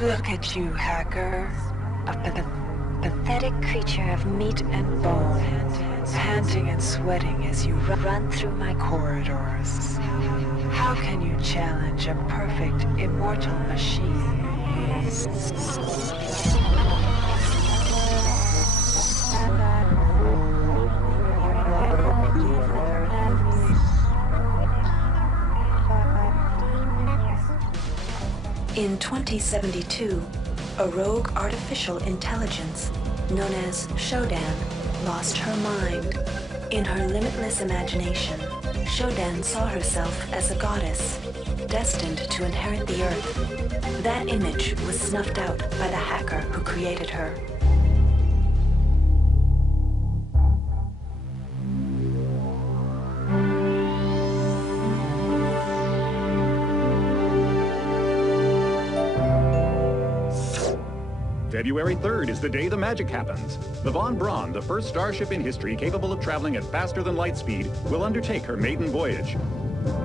Look at you, hacker. A pathetic creature of meat and bone, panting and sweating as you run through my corridors. How can you challenge a perfect, immortal machine? In 2072, a rogue artificial intelligence known as Shodan lost her mind. In her limitless imagination, Shodan saw herself as a goddess, destined to inherit the earth. That image was snuffed out by the hacker who created her. February 3rd is the day the magic happens. The Von Braun, the first starship in history capable of traveling at faster than light speed, will undertake her maiden voyage.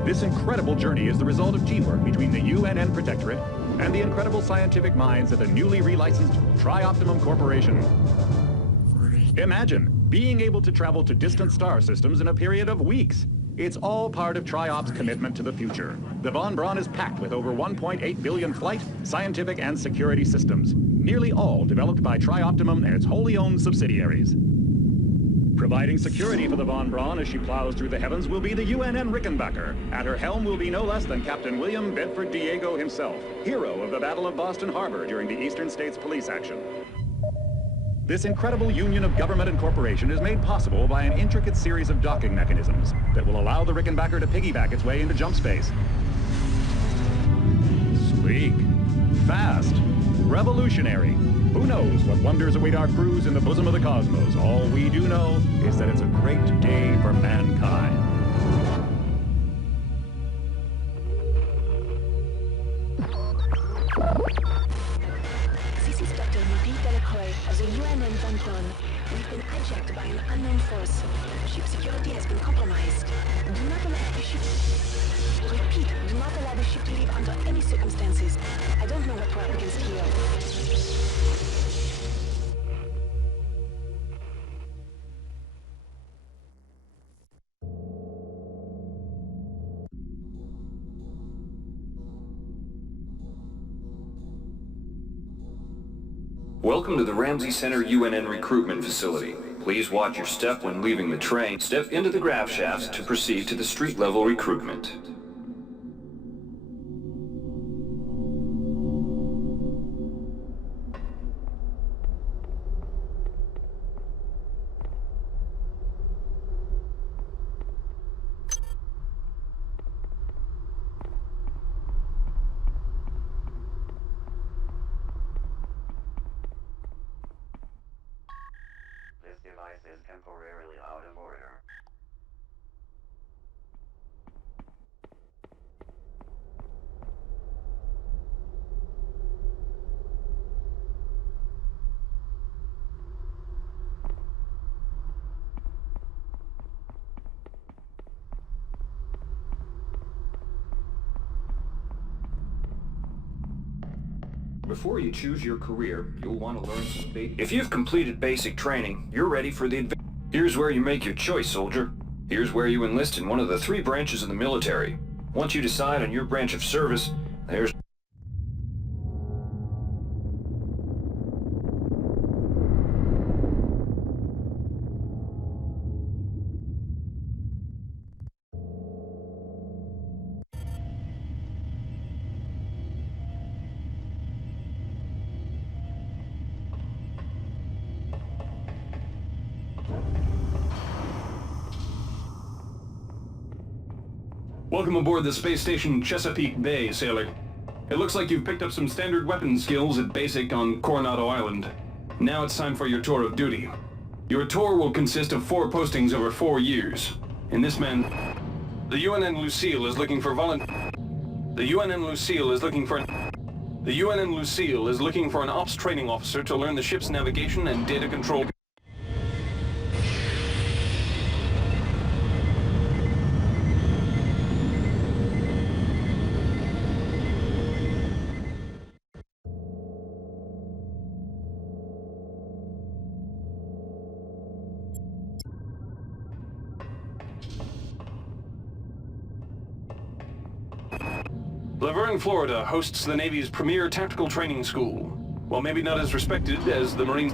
This incredible journey is the result of teamwork between the UNN Protectorate and the incredible scientific minds at the newly relicensed Tri-Optimum Corporation. Imagine being able to travel to distant star systems in a period of weeks. It's all part of Tri-Op's commitment to the future. The Von Braun is packed with over 1.8 billion flight, scientific, and security systems, nearly all developed by Tri-Optimum and its wholly owned subsidiaries. Providing security for the Von Braun as she plows through the heavens will be the UNN Rickenbacker. At her helm will be no less than Captain William Bedford Diego himself, hero of the Battle of Boston Harbor during the Eastern States Police action. This incredible union of government and corporation is made possible by an intricate series of docking mechanisms that will allow the Rickenbacker to piggyback its way into jump space. Sleek, fast, revolutionary. Who knows what wonders await our crews in the bosom of the cosmos? All we do know is that it's a great day for mankind. This is Dr. Louis Delacroix of the UNN Von Braun. We've been hijacked by an unknown force. Ship security has been compromised. Do not allow the ship... Repeat, do not allow the ship to leave under any circumstances. I don't know what we're up against here. Welcome to the Ramsey Center UNN recruitment facility. Please watch your step when leaving the train. Step into the grav shafts to proceed to the street-level recruitment. Is temporarily out of order. Before you choose your career, you'll want to learn some basic... If you've completed basic training, you're ready for the adventure. Here's where you make your choice, soldier. Here's where you enlist in one of the 3 branches of the military. Once you decide on your branch of service, there's... Welcome aboard the space station Chesapeake Bay, sailor. It looks like you've picked up some standard weapon skills at basic on Coronado Island. Now it's time for your tour of duty. Your tour will consist of 4 postings over 4 years. In this man, the UNN Lucille is looking for The UNN Lucille is looking for an ops training officer to learn the ship's navigation and data control. Laverne, Florida hosts the Navy's premier tactical training school. While maybe not as respected as the Marines...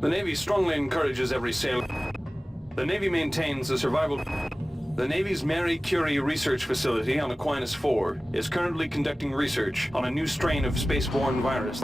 The Navy strongly encourages every sailor. The Navy maintains the survival... The Navy's Marie Curie research facility on Aquinas 4 is currently conducting research on a new strain of spaceborne virus.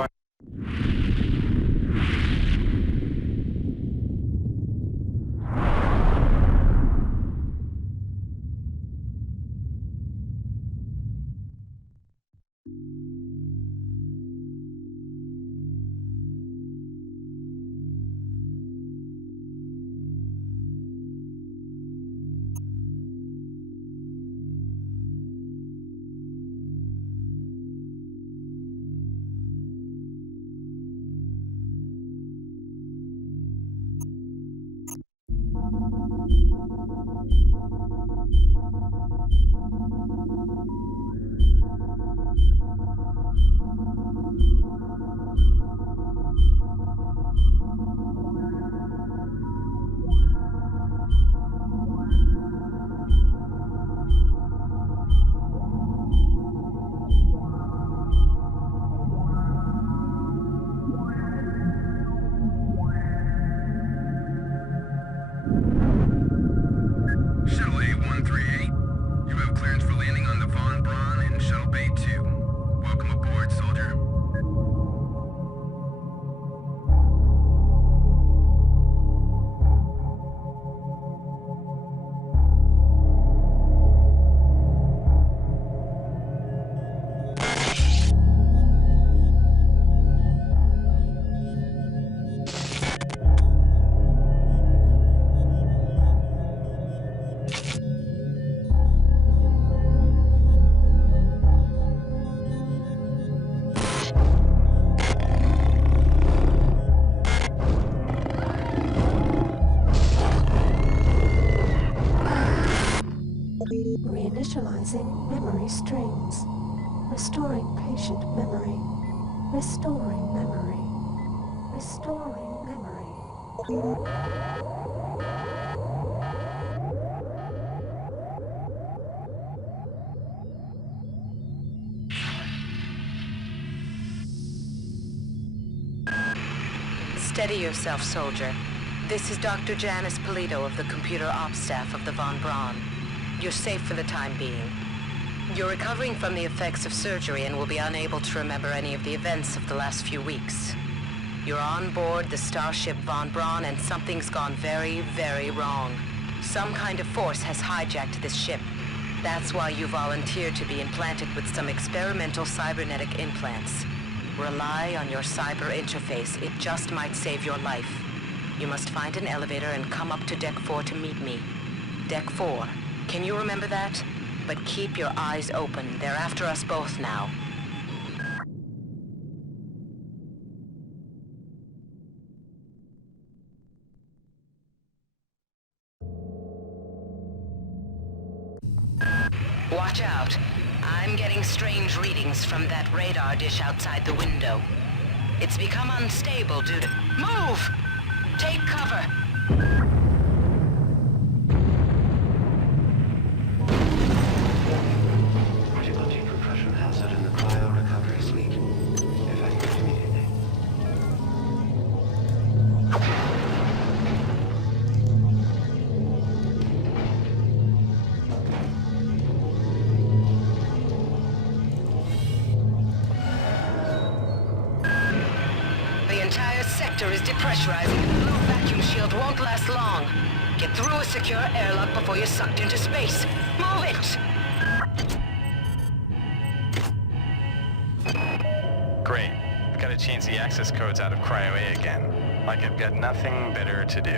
Reinitializing memory strings. Restoring patient memory. Restoring memory. Restoring memory. Steady yourself, soldier. This is Dr. Janice Polito of the computer ops staff of the Von Braun. You're safe for the time being. You're recovering from the effects of surgery and will be unable to remember any of the events of the last few weeks. You're on board the starship Von Braun and something's gone very, very wrong. Some kind of force has hijacked this ship. That's why you volunteered to be implanted with some experimental cybernetic implants. Rely on your cyber interface. It just might save your life. You must find an elevator and come up to Deck 4 to meet me. Deck 4. Can you remember that? But keep your eyes open. They're after us both now. Watch out. I'm getting strange readings from that radar dish outside the window. It's become unstable due to... Move! Take cover! Critical decompression hazard in the cryo recovery suite. Evacuate immediately. The entire sector is depressurizing and the low vacuum shield won't last long. Get through a secure airlock before you're sucked into space. Move it! Great. I've got to change the access codes out of Cryo A again. Like I've got nothing better to do.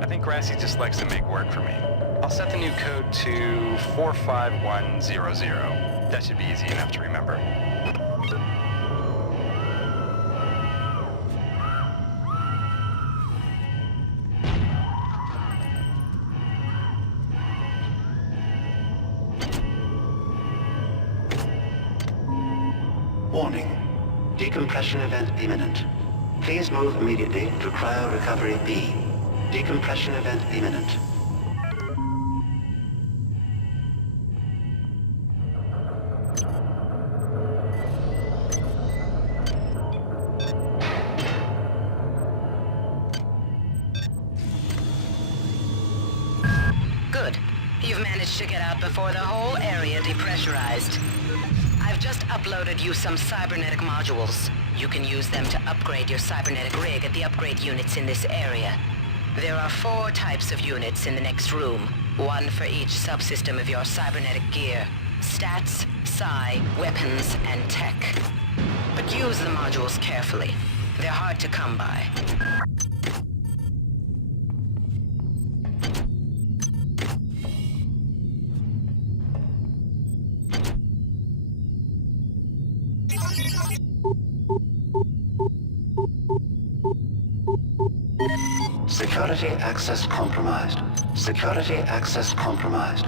I think Rassi just likes to make work for me. I'll set the new code to 45100. That should be easy enough to remember. Warning. Decompression event imminent. Please move immediately to Cryo Recovery B. Decompression event imminent. Good. You've managed to get out before the whole area depressurized. I've just uploaded you some cybernetic modules. You can use them to upgrade your cybernetic rig at the upgrade units in this area. There are 4 types of units in the next room, one for each subsystem of your cybernetic gear. Stats, psi, weapons, and tech. But use the modules carefully. They're hard to come by. Security access compromised. Security access compromised.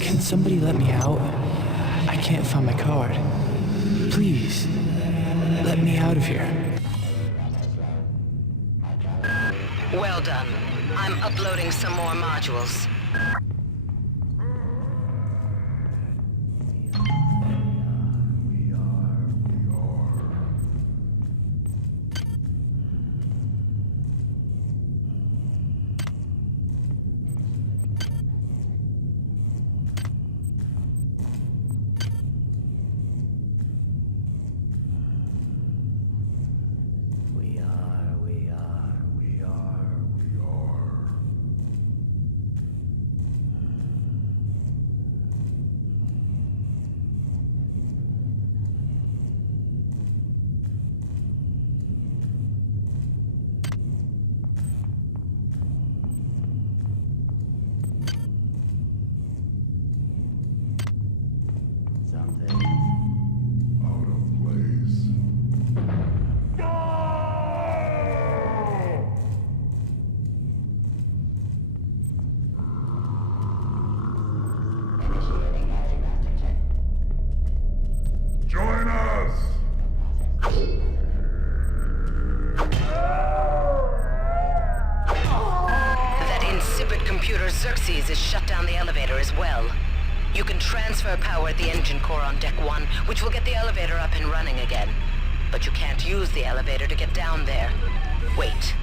Can somebody let me out? I can't find my card. Please, let me out of here. Well done. I'm uploading some more modules. Xerxes has shut down the elevator as well. You can transfer power at the engine core on Deck 1, which will get the elevator up and running again. But you can't use the elevator to get down there. Wait.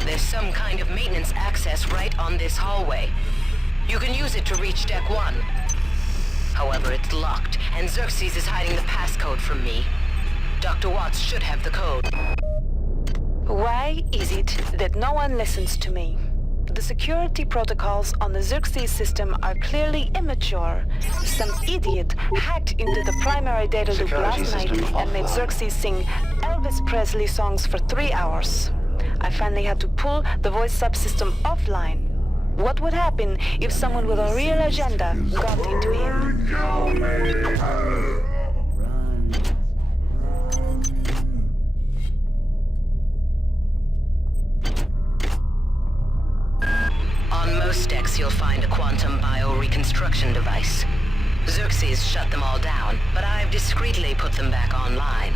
There's some kind of maintenance access right on this hallway. You can use it to reach Deck 1. However, it's locked, and Xerxes is hiding the passcode from me. Dr. Watts should have the code. Why is it that no one listens to me? The security protocols on the Xerxes system are clearly immature. Some idiot hacked into the primary data loop last night and made Xerxes sing Elvis Presley songs for 3 hours. I finally had to pull the voice subsystem offline. What would happen if someone with a real agenda got into him? On most decks, you'll find a quantum bioreconstruction device. Xerxes shut them all down, but I've discreetly put them back online.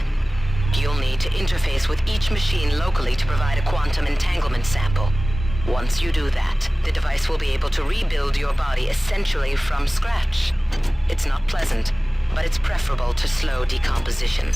You'll need to interface with each machine locally to provide a quantum entanglement sample. Once you do that, the device will be able to rebuild your body essentially from scratch. It's not pleasant, but it's preferable to slow decomposition.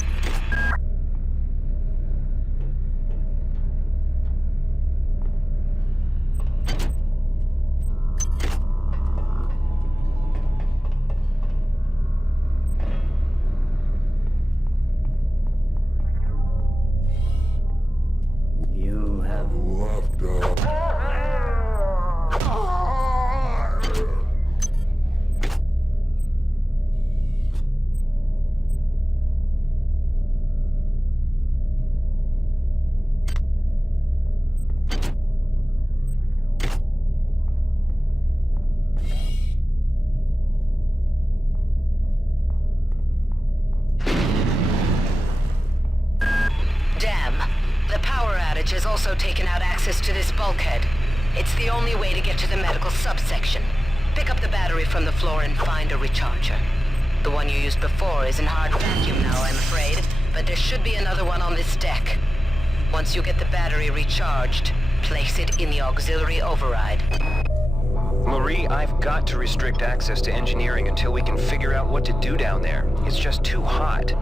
Has also taken out access to this bulkhead. It's the only way to get to the medical subsection. Pick up the battery from the floor and find a recharger. The one you used before is in hard vacuum now, I'm afraid, but there should be another one on this deck. Once you get the battery recharged, place it in the auxiliary override. Marie, I've got to restrict access to engineering until we can figure out what to do down there. It's just too hot.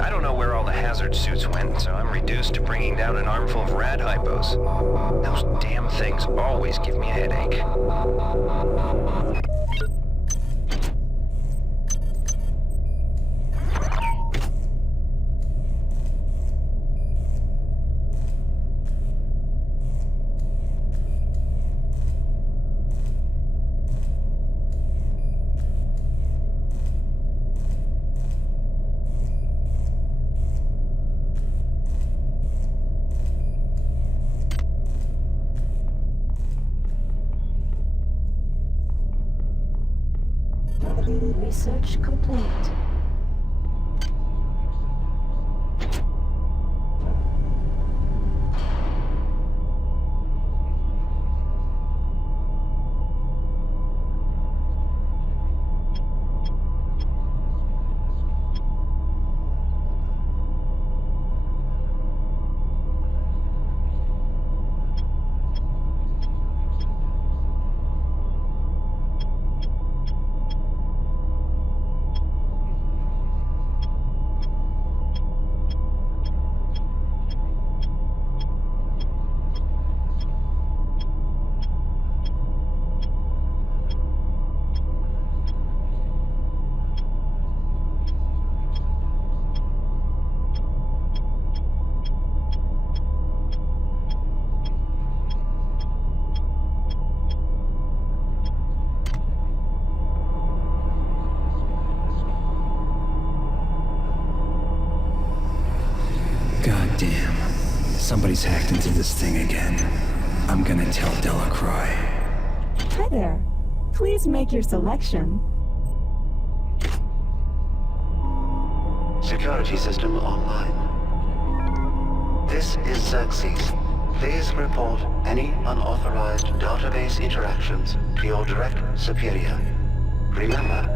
I don't know where all the hazard suits went, so I'm reduced to bringing down an armful of rad hypos. Those damn things always give me a headache. Research complete. Damn. Somebody's hacked into this thing again. I'm gonna tell Delacroix. Hi there. Please make your selection. Security system online. This is Xerxes. Please report any unauthorized database interactions to your direct superior. Remember,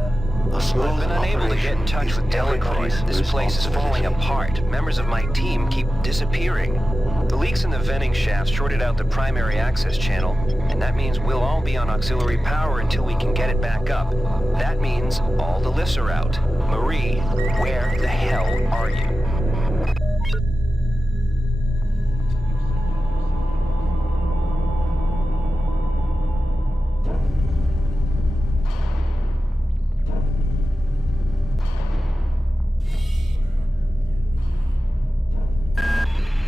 a small I've been unable to get in touch with Delacroix. This place is falling apart. Members of my team keep disappearing. The leaks in the venting shaft shorted out the primary access channel, and that means we'll all be on auxiliary power until we can get it back up. That means all the lifts are out. Marie, where the hell are you?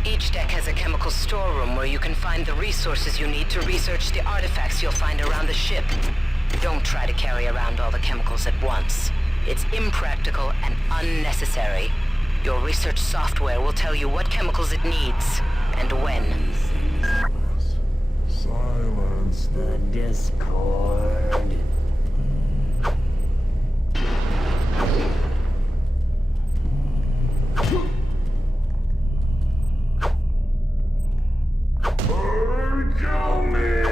Each deck has a chemical storeroom where you can find the resources you need to research the artifacts you'll find around the ship. Don't try to carry around all the chemicals at once. It's impractical and unnecessary. Your research software will tell you what chemicals it needs, and when. Silence the Discord. Kill me!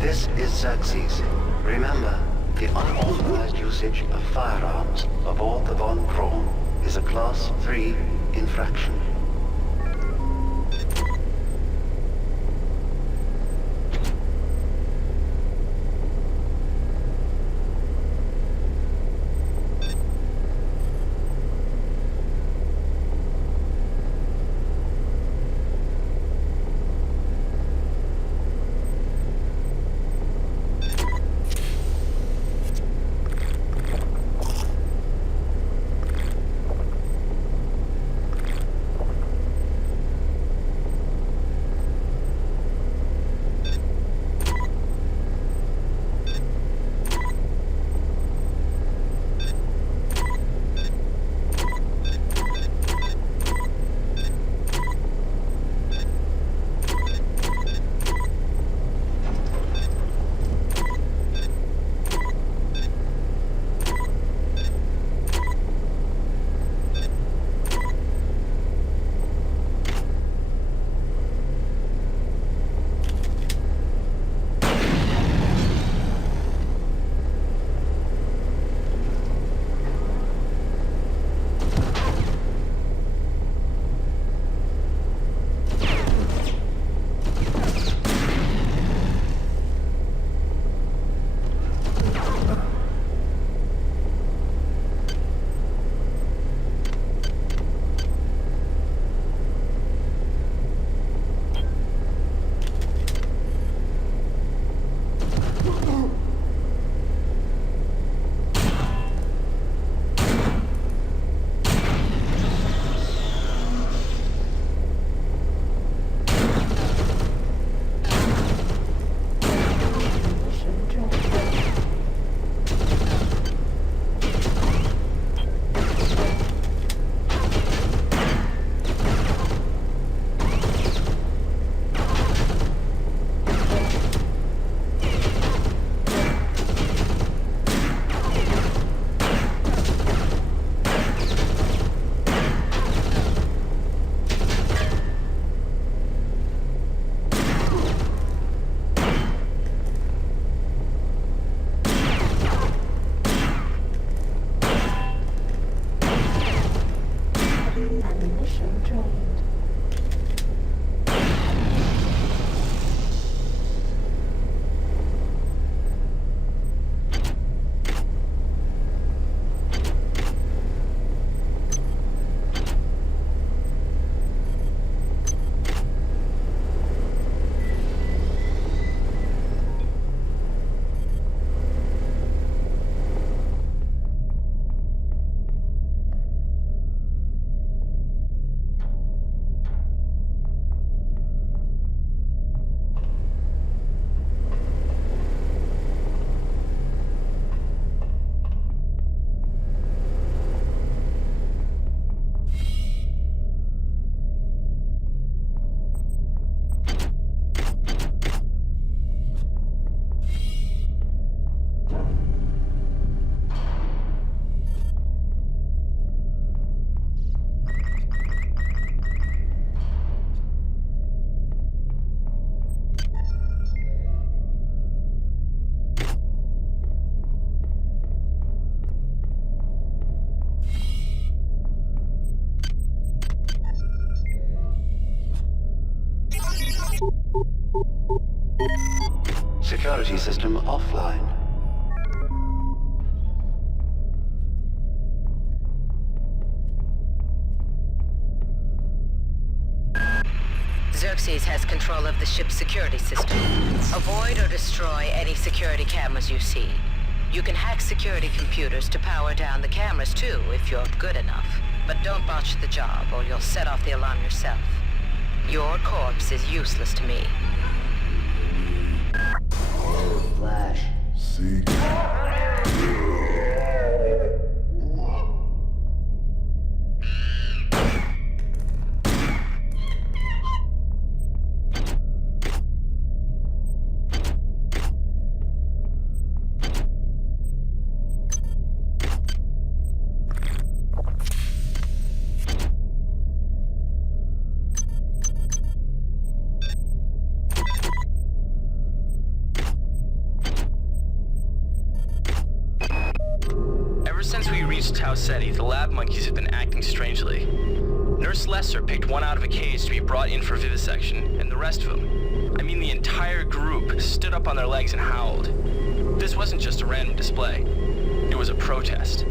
This is Xerxes. Remember, the unauthorized usage of firearms aboard the Von Braun is a Class 3 infraction. Security system offline. Xerxes has control of the ship's security system. Avoid or destroy any security cameras you see. You can hack security computers to power down the cameras too, if you're good enough. But don't botch the job, or you'll set off the alarm yourself. Your corpse is useless to me. Flash. See. Tau Ceti, the lab monkeys have been acting strangely. Nurse Lesser picked one out of a cage to be brought in for vivisection, and the rest of them, I mean the entire group, stood up on their legs and howled. This wasn't just a random display. It was a protest.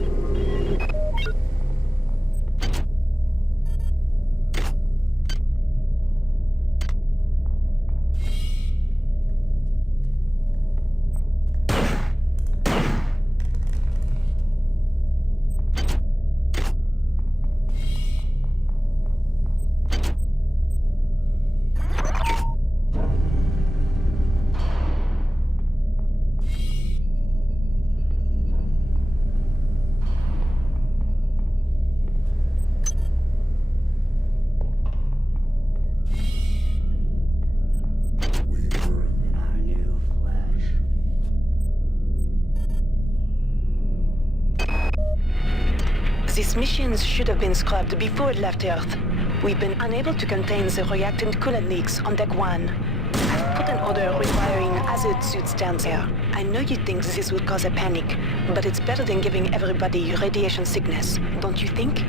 These missions should have been scrubbed before it left Earth. We've been unable to contain the reactant coolant leaks on Deck 1. I've put an order requiring hazard suits down there. I know you think this would cause a panic, but it's better than giving everybody radiation sickness, don't you think?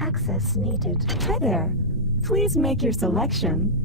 Access needed. Hi there. Please make your selection.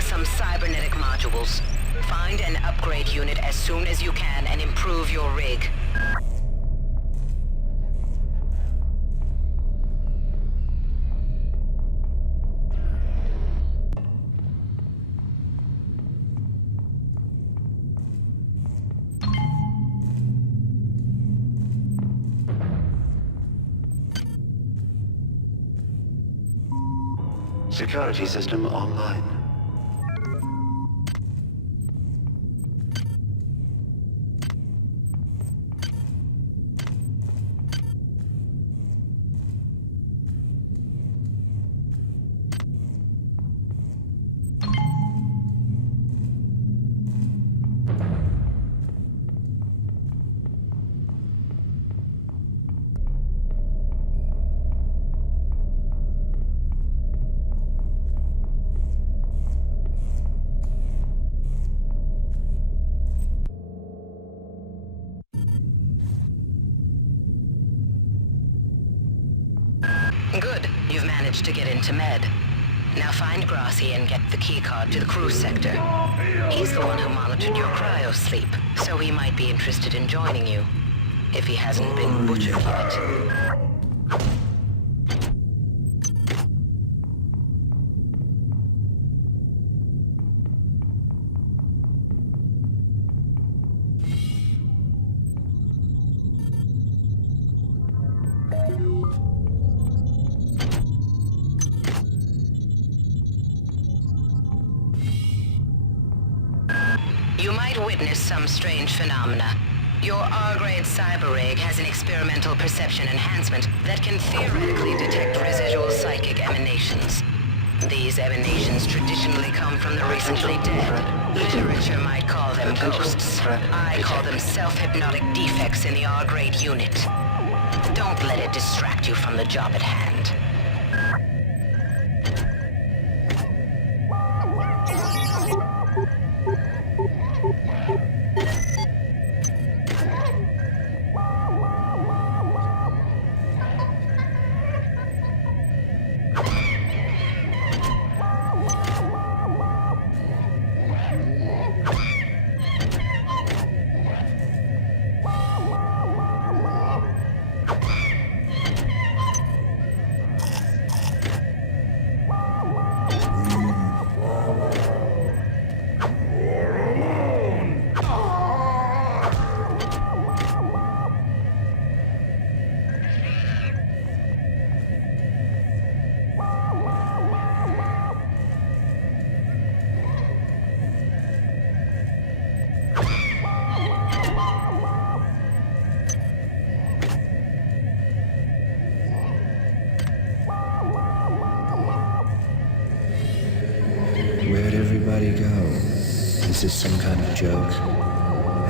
Some cybernetic modules. Find an upgrade unit as soon as you can and improve your rig. Security system online. Good. You've managed to get into Med. Now find Grassi and get the keycard to the cruise sector. He's the one who monitored your cryo-sleep, so he might be interested in joining you, if he hasn't been butchered yet. You might witness some strange phenomena. Your R-grade cyber rig has an experimental perception enhancement that can theoretically detect residual psychic emanations. These emanations traditionally come from the recently dead. Literature might call them ghosts. I call them self-hypnotic defects in the R-grade unit. Don't let it distract you from the job at hand. Where'd everybody go? Is this some kind of joke?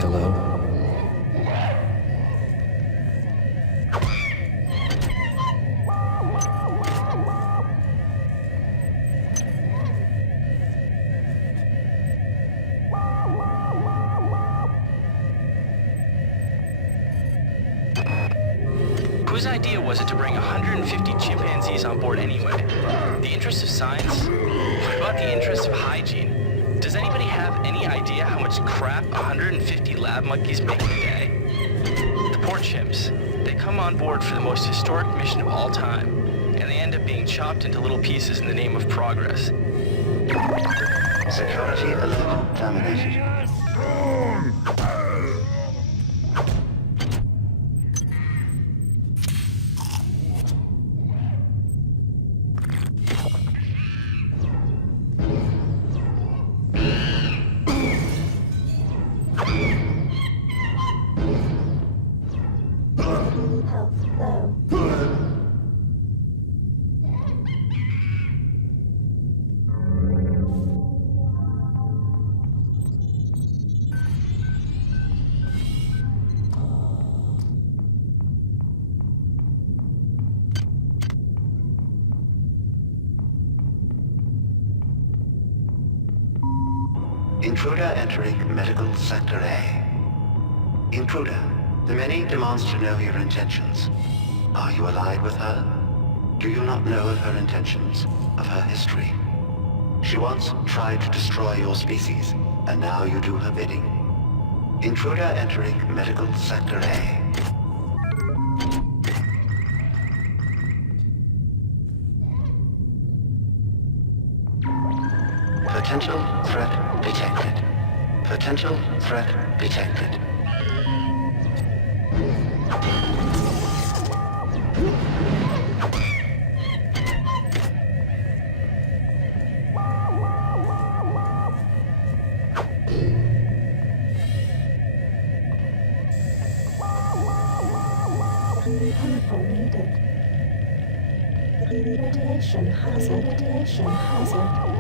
Hello? Whose idea was it to bring 150 chimpanzees on board anyway? The interest of science? What about the interest of hygiene? Does anybody have any idea how much crap 150 lab monkeys make a day? The poor chimps. They come on board for the most historic mission of all time, and they end up being chopped into little pieces in the name of progress. Security alert terminated. Intruder entering Medical Sector A. Intruder, the Many demands to know your intentions. Are you allied with her? Do you not know of her intentions, of her history? She once tried to destroy your species, and now you do her bidding. Intruder entering Medical Sector A. Potential threat detected. Potential threat detected. Chemical needed. Radiation hazard. Radiation hazard.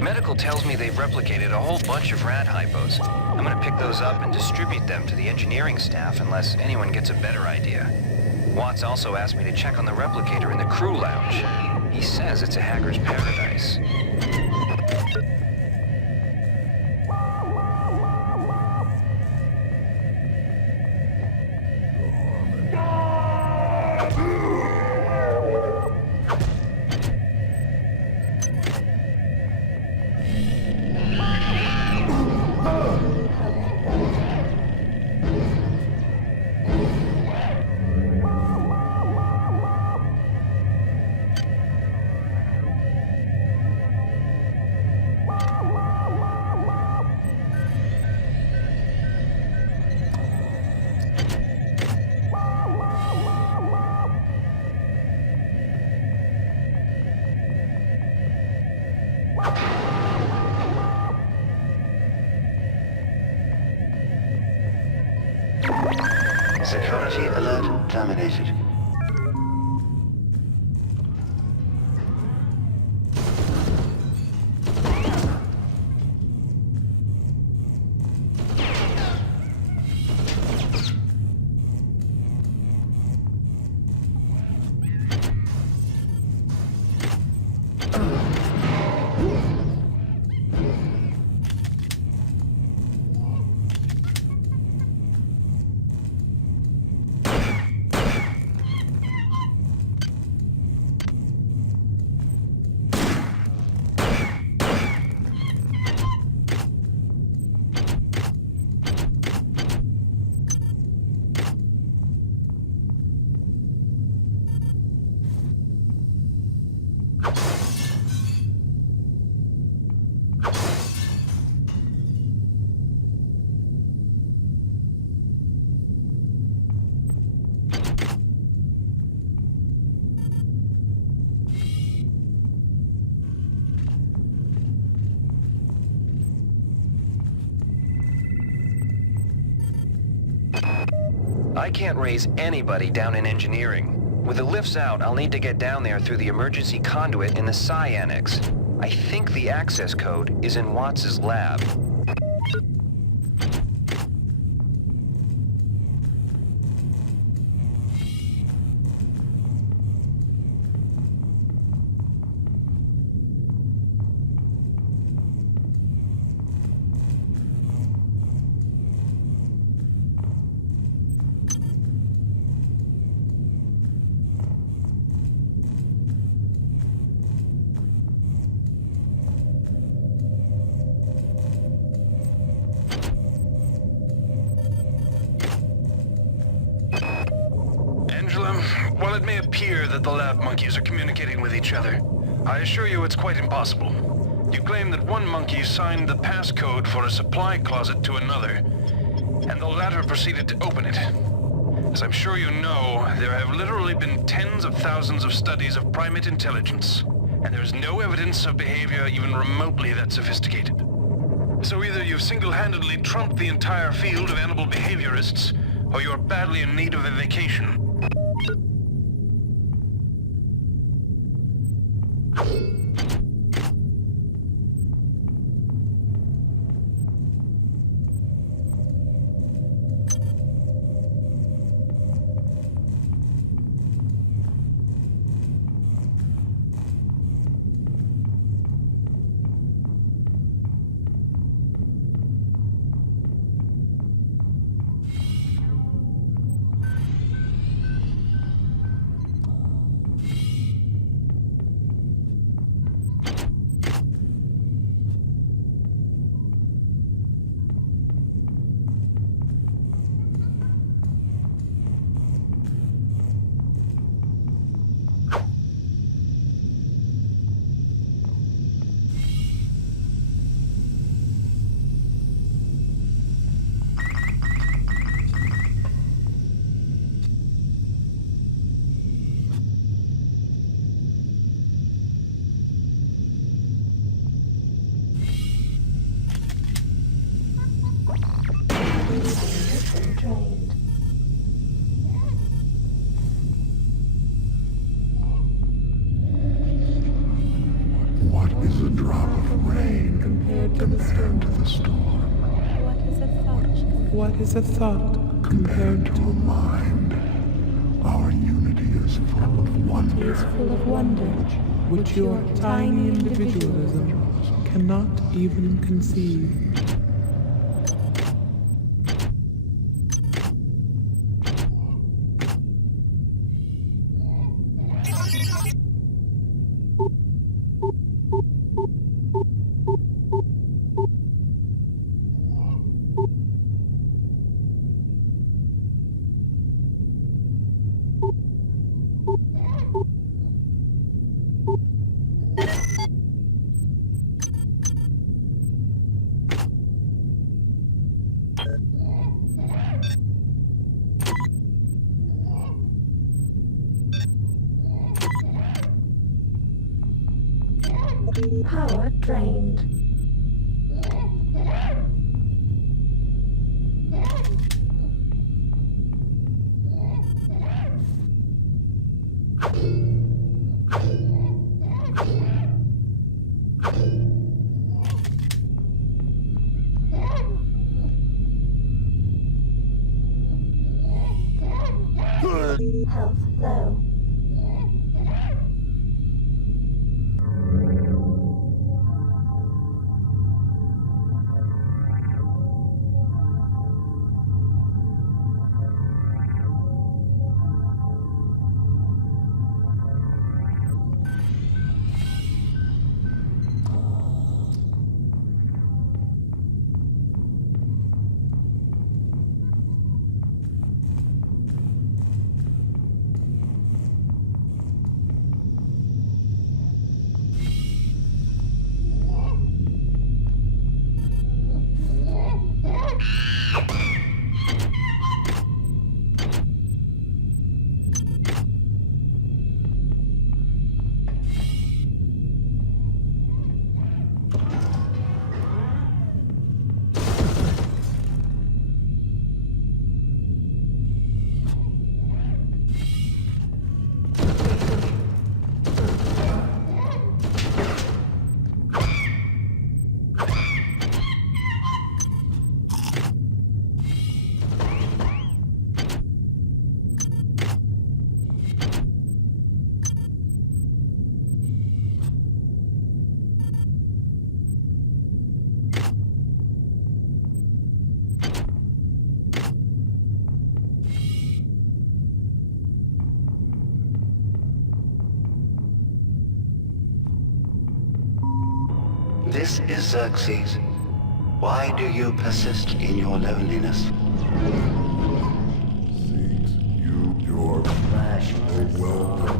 Medical tells me they've replicated a whole bunch of rat hypos. I'm gonna pick those up and distribute them to the engineering staff unless anyone gets a better idea. Watts also asked me to check on the replicator in the crew lounge. He says it's a hacker's paradise. Security alert terminated. I can't raise anybody down in engineering. With the lifts out, I'll need to get down there through the emergency conduit in the Psi Annex. I think the access code is in Watts' lab. While it may appear that the lab monkeys are communicating with each other, I assure you it's quite impossible. You claim that one monkey signed the passcode for a supply closet to another, and the latter proceeded to open it. As I'm sure you know, there have literally been tens of thousands of studies of primate intelligence, and there's no evidence of behavior even remotely that sophisticated. So either you've single-handedly trumped the entire field of animal behaviorists, or you're badly in need of a vacation. What is a drop of rain compared to the storm? What is a thought Compared to a mind? Our unity is full of wonder. which your tiny individualism cannot even conceive. Power drained. Health low. This is Xerxes. Why do you persist in your loneliness? Your flash will hurry.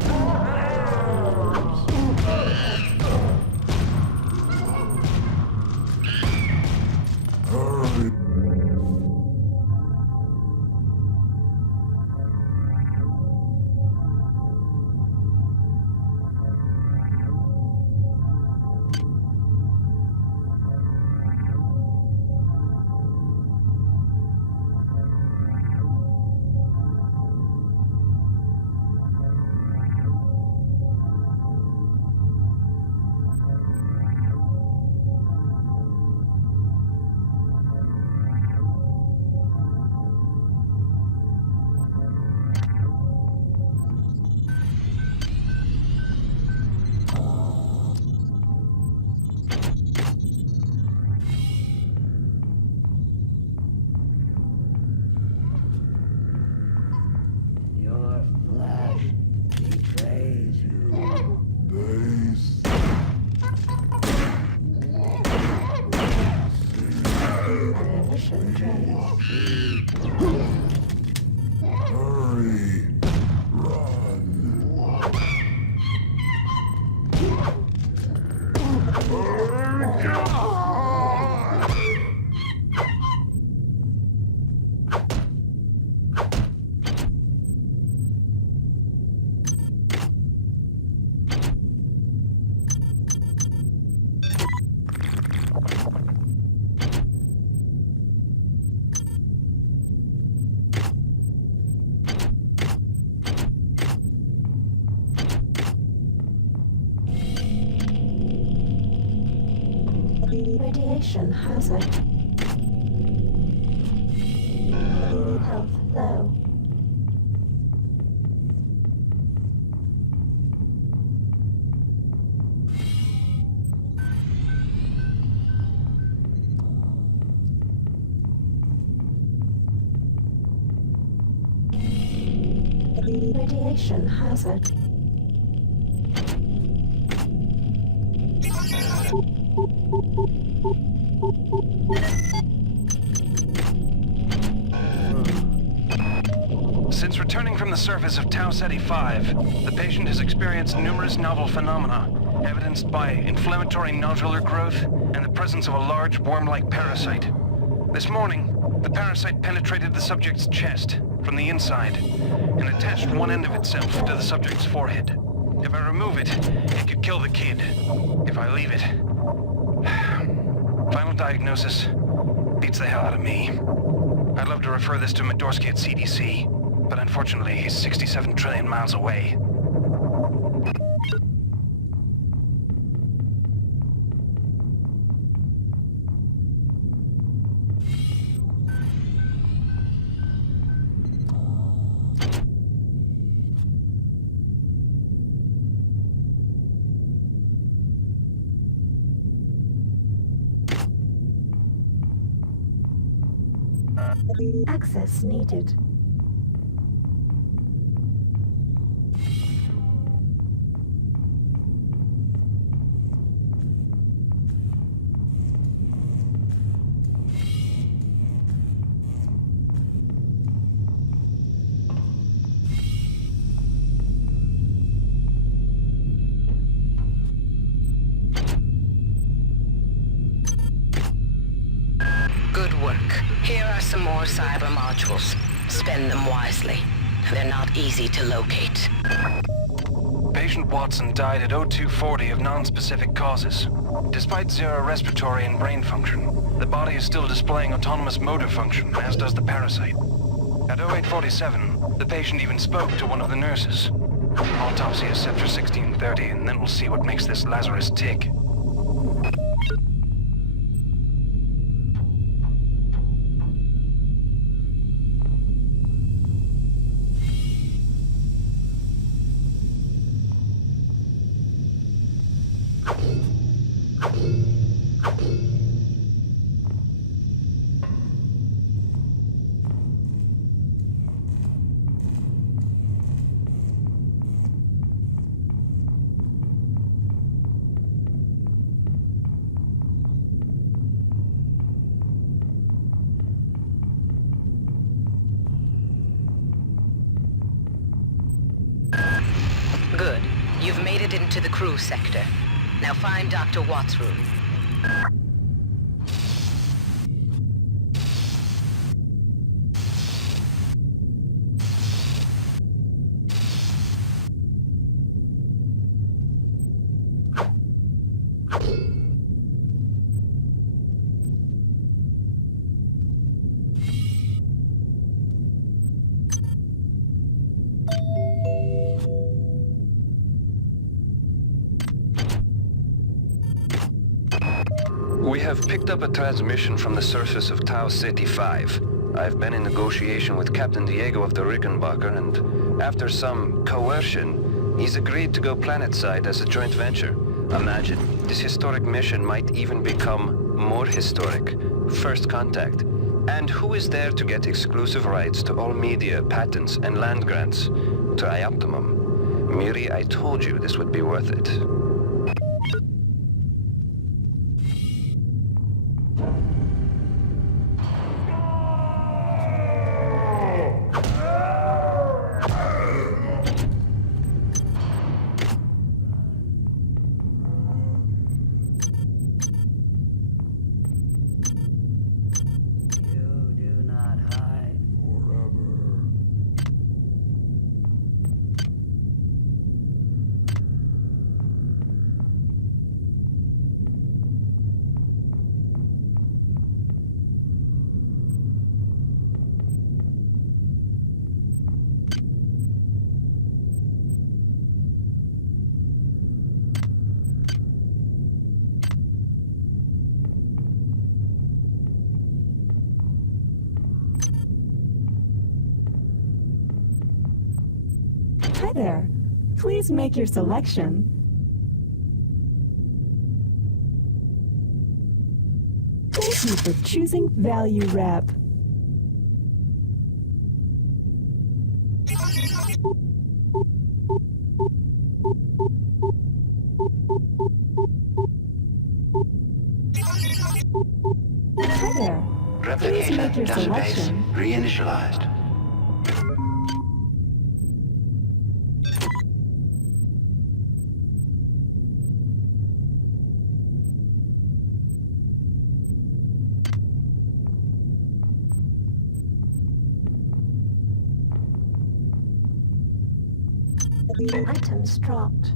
Radiation hazard. Health low. Radiation hazard. Since returning from the surface of Tau Ceti 5, the patient has experienced numerous novel phenomena, evidenced by inflammatory nodular growth and the presence of a large worm-like parasite. This morning, the parasite penetrated the subject's chest from the inside and attached one end of itself to the subject's forehead. If I remove it, it could kill the kid. If I leave it... Final diagnosis beats the hell out of me. I'd love to refer this to Medorsky at CDC, but unfortunately he's 67 trillion miles away. Access needed. Good work. Here are some more cyber modules. Spend them wisely. They're not easy to locate. Patient Watson died at 0240 of non-specific causes. Despite zero respiratory and brain function, the body is still displaying autonomous motor function, as does the parasite. At 0847, the patient even spoke to one of the nurses. Autopsy is set for 1630, and then we'll see what makes this Lazarus tick. Good. You've made it into the crew sector. Now find Dr. Watt's room. We have picked up a transmission from the surface of Tau Ceti 5. I've been in negotiation with Captain Diego of the Rickenbacker, and after some coercion, he's agreed to go planetside as a joint venture. Imagine, this historic mission might even become more historic. First contact. And who is there to get exclusive rights to all media, patents, and land grants? Trioptimum. Miri, I told you this would be worth it. Hi there. Please make your selection. Thank you for choosing Value Wrap. Hi there. Please make your Replicator database selection. reinitialized. Items dropped.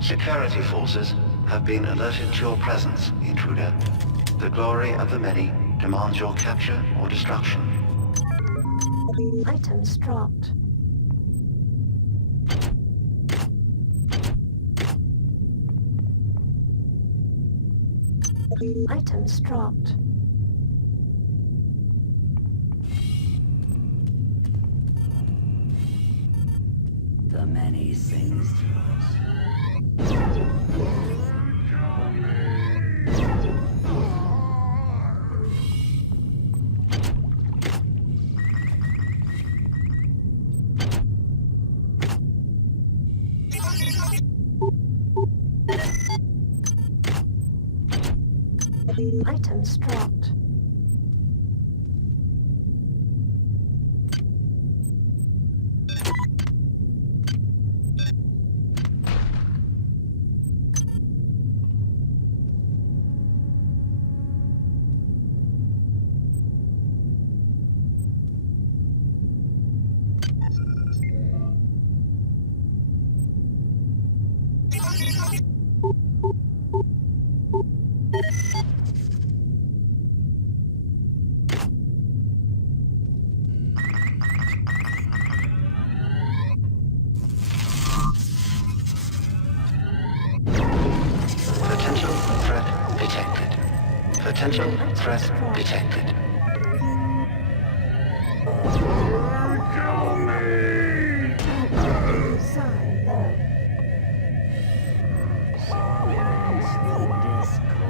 Security forces have been alerted to your presence, intruder. The glory of the many demands your capture or destruction. Items dropped. Items dropped. The many sings to us. Items dropped. Potential threat detected. Potential threat detected. Kill me! Inside, though. Silence the discord.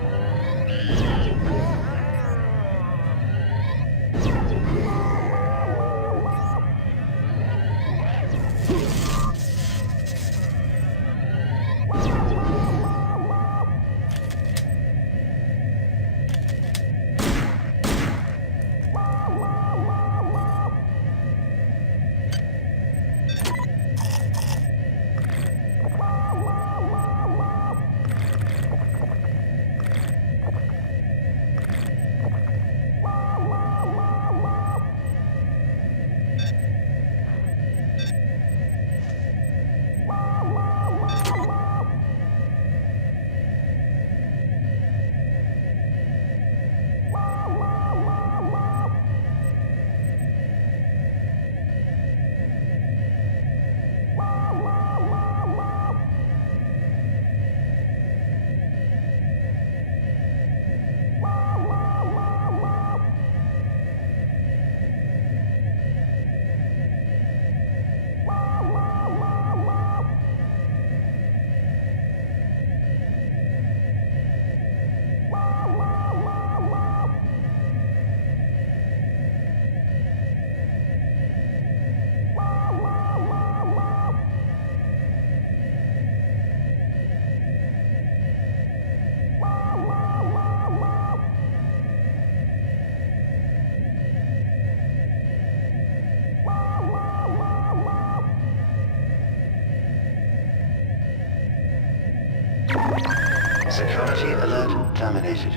Security alert terminated.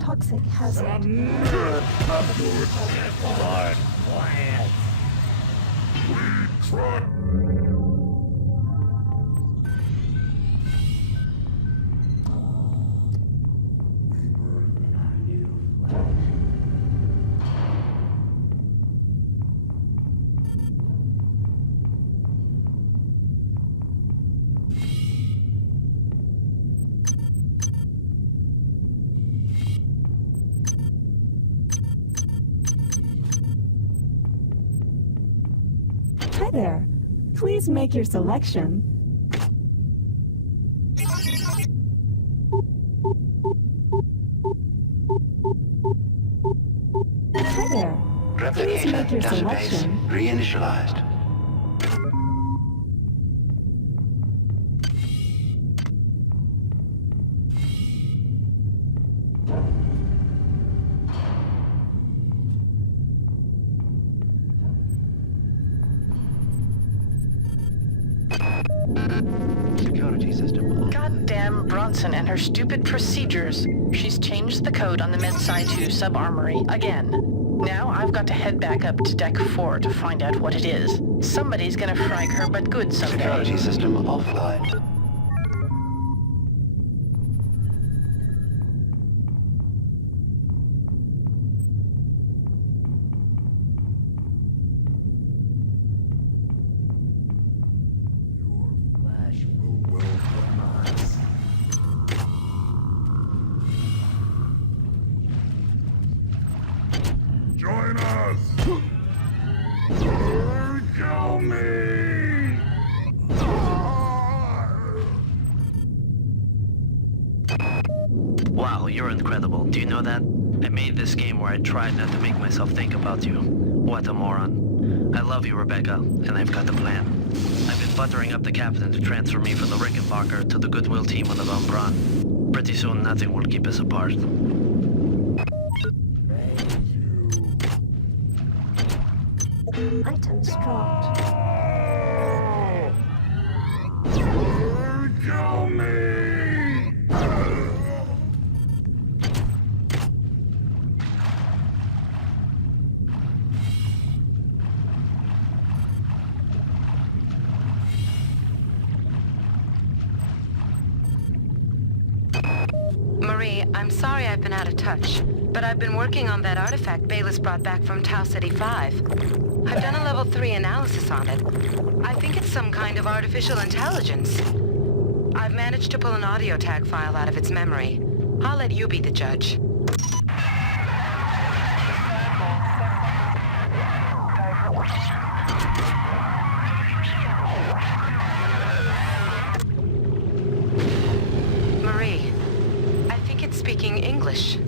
Toxic hazard. Hi there. Please make your selection. Hi there. Please make your selection. Reinitialized. Security system. Goddamn Bronson and her stupid procedures. She's changed the code on the MedSci 2 sub-armory again. Now I've got to head back up to Deck 4 to find out what it is. Somebody's gonna frag her but good someday. Security system offline. Join us! Kill me! Wow, you're incredible. Do you know that? I made this game where I tried not to make myself think about you. What a moron. I love you, Rebecca, and I've got a plan. I've been buttering up the captain to transfer me from the Rickenbacker to the Goodwill team on the Von Braun. Pretty soon, nothing will keep us apart. Items dropped. Kill me! Marie, I'm sorry I've been out of touch, but I've been working on that artifact Bayliss brought back from Tau Ceti 5. I've done a level 3 analysis on it. I think it's some kind of artificial intelligence. I've managed to pull an audio tag file out of its memory. I'll let you be the judge. Marie, I think it's speaking English.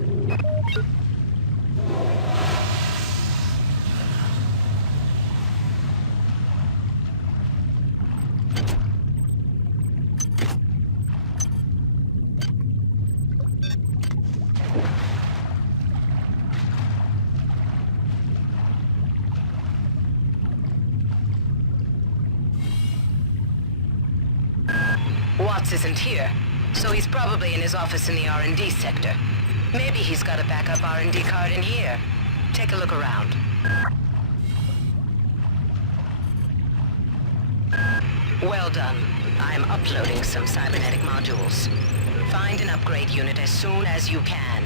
Watts isn't here, so he's probably in his office in the R&D sector. Maybe he's got a backup R&D card in here. Take a look around. Well done. I'm uploading some cybernetic modules. Find an upgrade unit as soon as you can.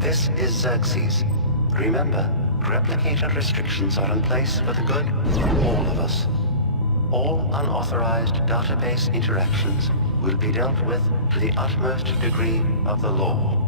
This is Xerxes. Remember, replicator restrictions are in place for the good of all of us. All unauthorized database interactions will be dealt with to the utmost degree of the law.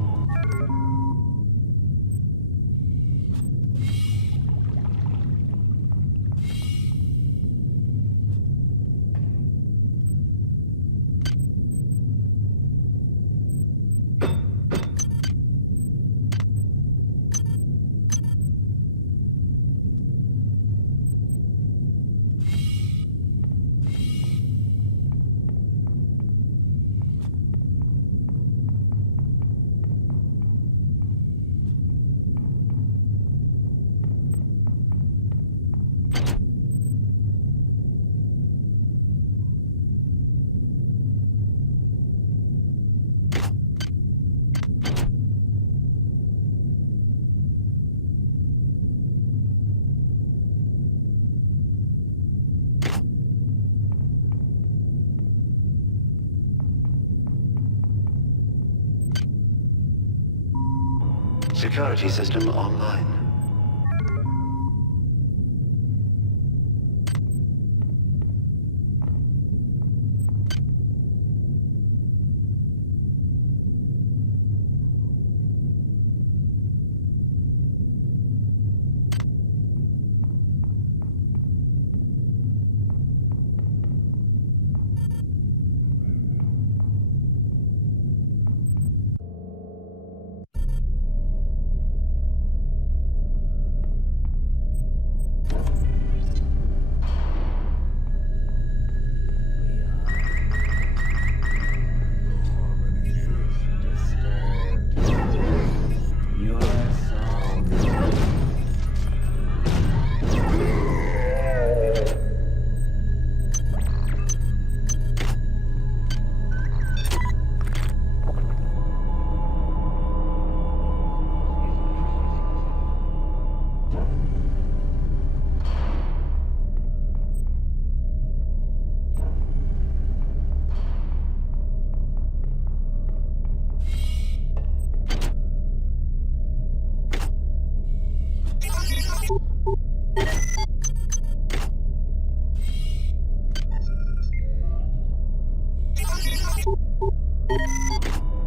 Security system online.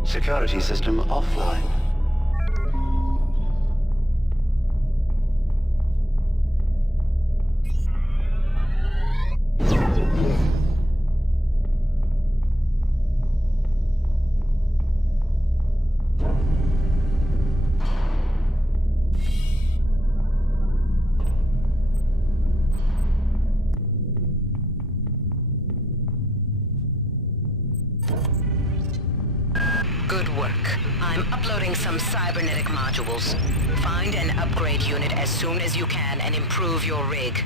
Security system offline. Good work. I'm uploading some cybernetic modules. Find an upgrade unit as soon as you can and improve your rig.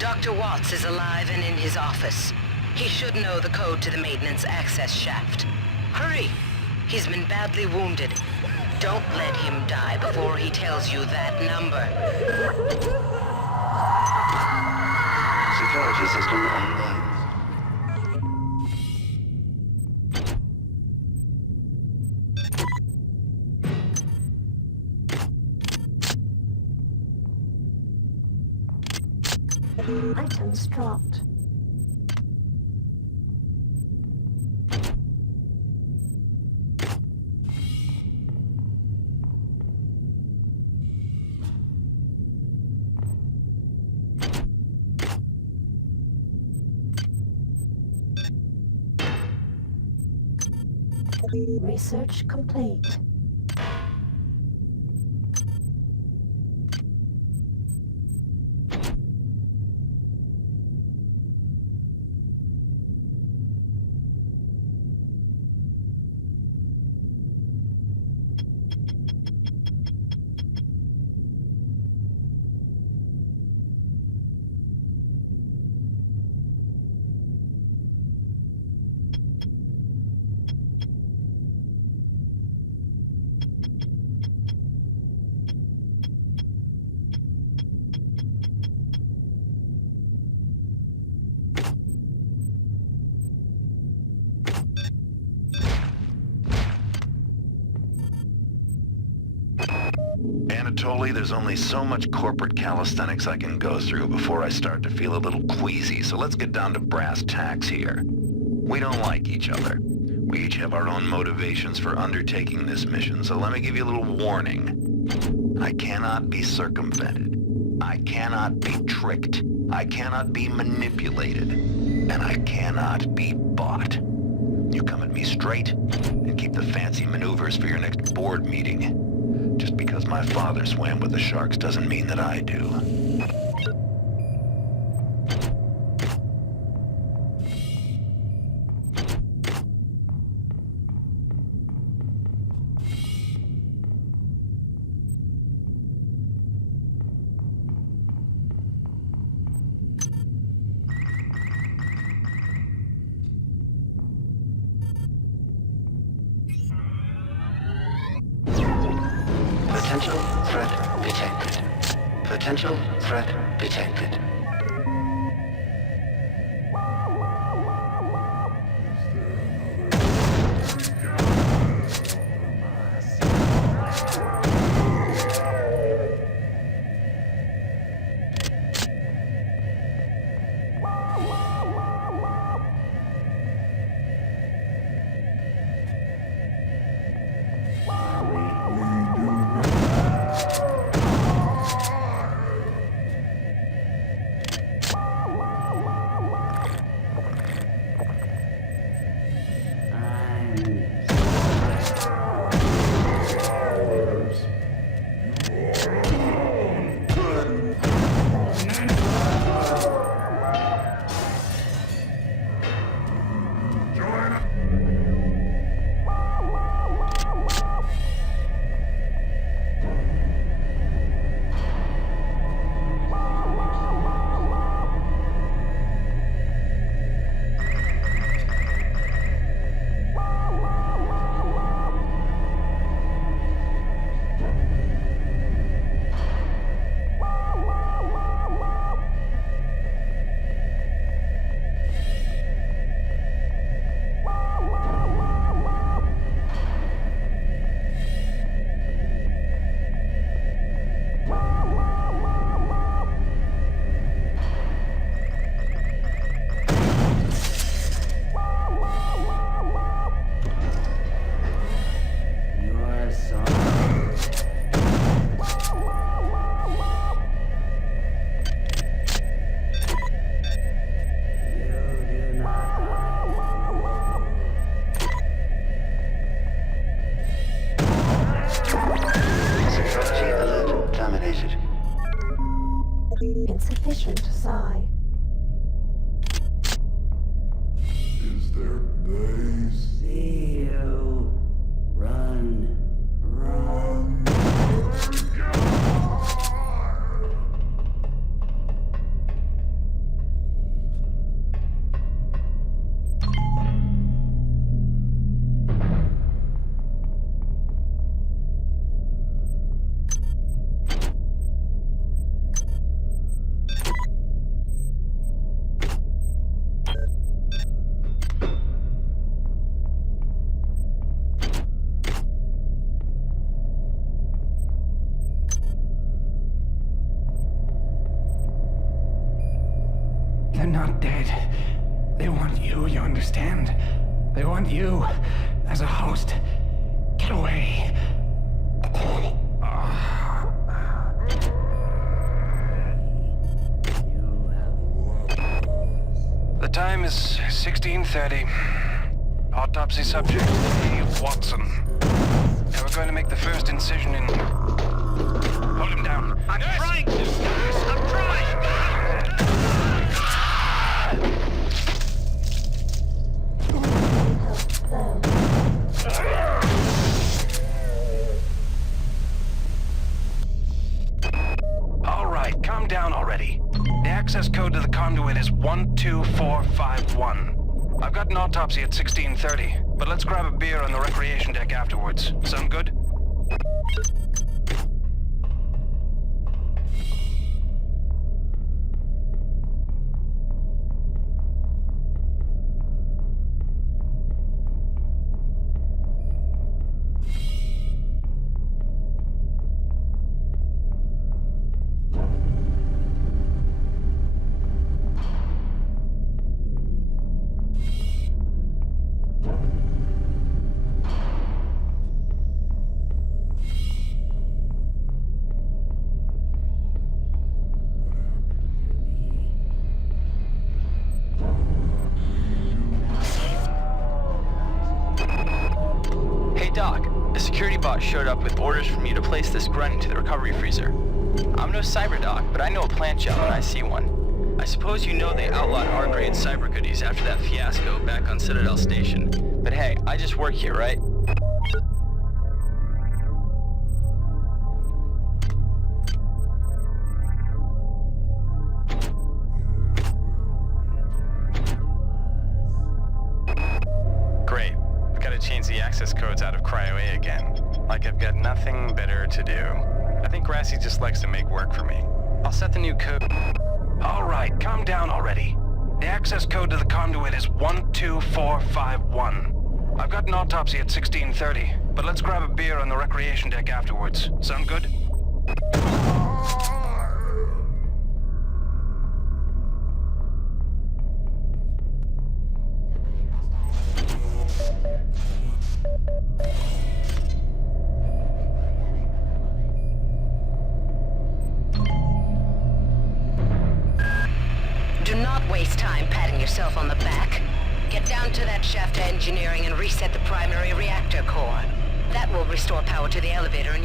Dr. Watts is alive and in his office. He should know the code to the maintenance access shaft. Hurry! He's been badly wounded. Don't let him die before he tells you that number. Security system online. Items dropped. Research complete. Anatoly, there's only so much corporate calisthenics I can go through before I start to feel a little queasy, so let's get down to brass tacks here. We don't like each other. We each have our own motivations for undertaking this mission, so let me give you a little warning. I cannot be circumvented. I cannot be tricked. I cannot be manipulated. And I cannot be bought. You come at me straight, and keep the fancy maneuvers for your next board meeting. Just because my father swam with the sharks doesn't mean that I do. Potential threat detected. Potential threat detected. Insufficient psi. Is there base? See you. Run. Run. not dead. They want you understand? They want you as a host. Get away. The time is 16:30. Autopsy subject, Dave Watson. Now we're going to make the first incision in... Hold him down. I'm trying to. I'm trying. All right, calm down already. The access code to the conduit is 12451. I've got an autopsy at 16:30, but let's grab a beer on the recreation deck afterwards. Sound good? Doc, a security bot showed up with orders from you to place this grunt into the recovery freezer. I'm no cyber doc, but I know a plant job when I see one. I suppose you know they outlawed R-grade cyber goodies after that fiasco back on Citadel Station. But hey, I just work here, right? Great. Gotta change the access codes out of Cryo-A again. Like I've got nothing better to do. I think Grassy just likes to make work for me. I'll set the new code. All right, calm down already. The access code to the conduit is 12451. I've got an autopsy at 16:30, but let's grab a beer on the recreation deck afterwards. Sound good? Do not waste time patting yourself on the back. Get down to that shaft to engineering and reset the primary reactor core. That will restore power to the elevator and